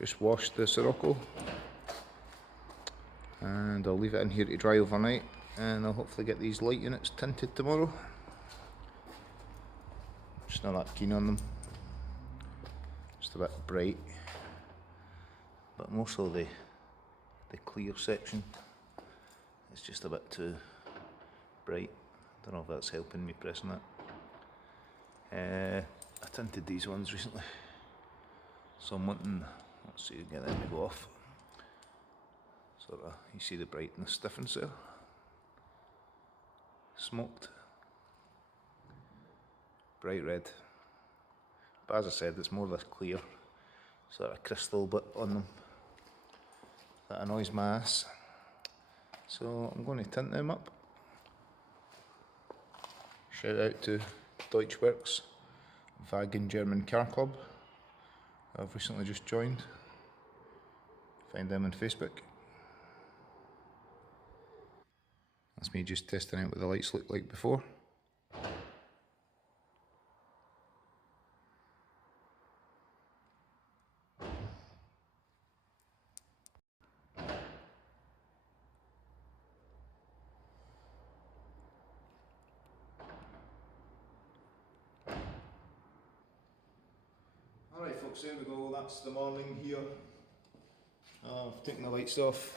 Just washed the Scirocco, and I'll leave it in here to dry overnight, and I'll hopefully get these light units tinted tomorrow. Just not that keen on them, just a bit bright, but mostly the clear section is just a bit too bright. Don't know if that's helping me pressing that. I tinted these ones recently, so I'm wanting, let's see, get them to go off. Sort of, you see the brightness difference there. Smoked, bright red. But as I said, it's more this clear sort of crystal bit on them that annoys my ass. So I'm going to tint them up. Shout out to Deutschwerks, Wagen German Car Club. I've recently just joined. Find them on Facebook. That's me just testing out what the lights looked like before. Alright folks, there we go, that's the morning here. I've taken the lights off.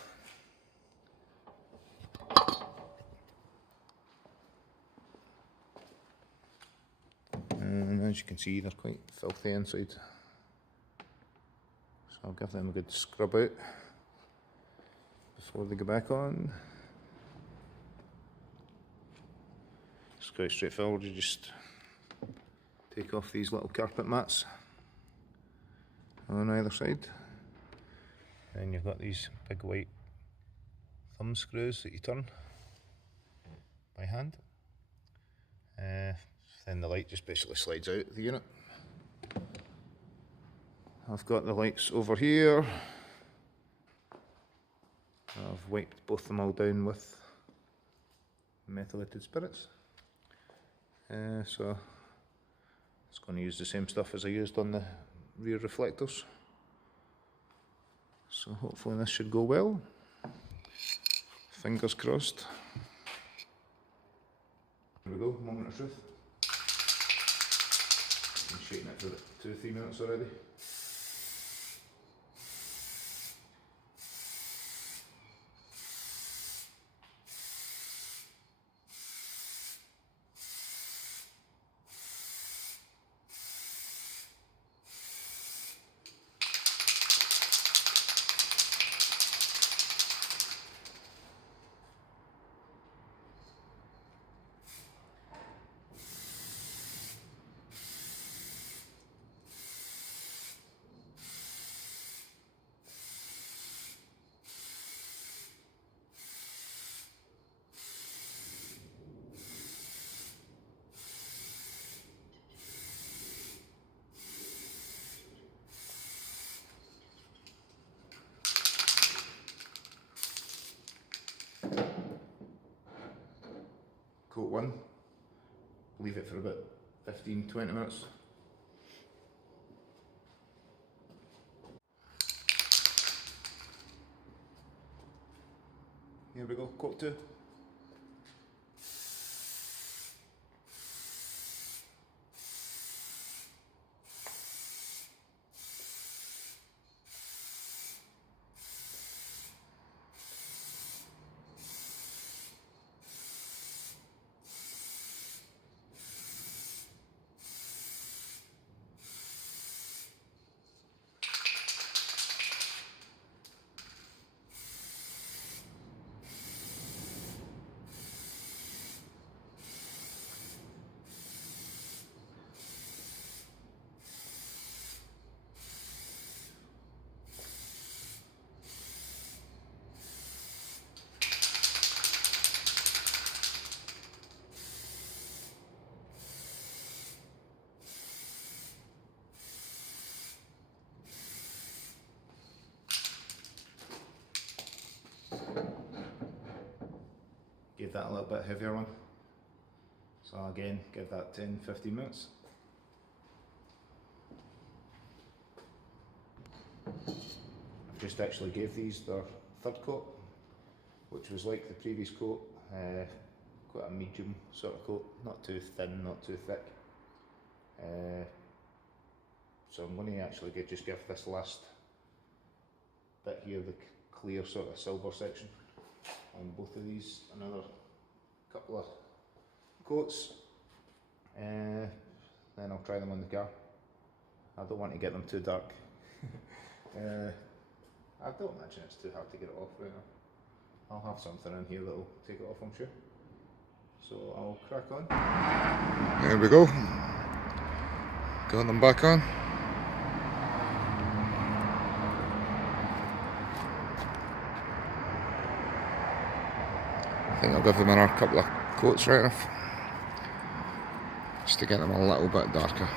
And as you can see, they're quite filthy inside. So I'll give them a good scrub out before they go back on. It's quite straightforward, you just take off these little carpet mats on either side. And you've got these big white thumb screws that you turn by hand. Then the light just basically slides out of the unit. I've got the lights over here. I've wiped both them all down with methylated spirits. So it's going to use the same stuff as I used on the rear reflectors. So hopefully this should go well. Fingers crossed. Here we go, moment of truth. Been shaking it for about 2 or 3 minutes already. Coat one, leave it for about 15-20 minutes. Here we go, coat two. Give that a little bit heavier one. So again, give that 10-15 minutes. just actually gave these their third coat, which was like the previous coat, quite a medium sort of coat, not too thin, not too thick. So I'm going to actually just give this last bit here, the clear sort of silver section, on both of these another couple of coats. Then I'll try them on the car. I don't want to get them too dark. I don't imagine it's too hard to get it off right now. I'll have something in here that'll take it off, I'm sure. So I'll crack on. There we go. Got them back on. I think I'll give them another couple of coats right enough, just to get them a little bit darker.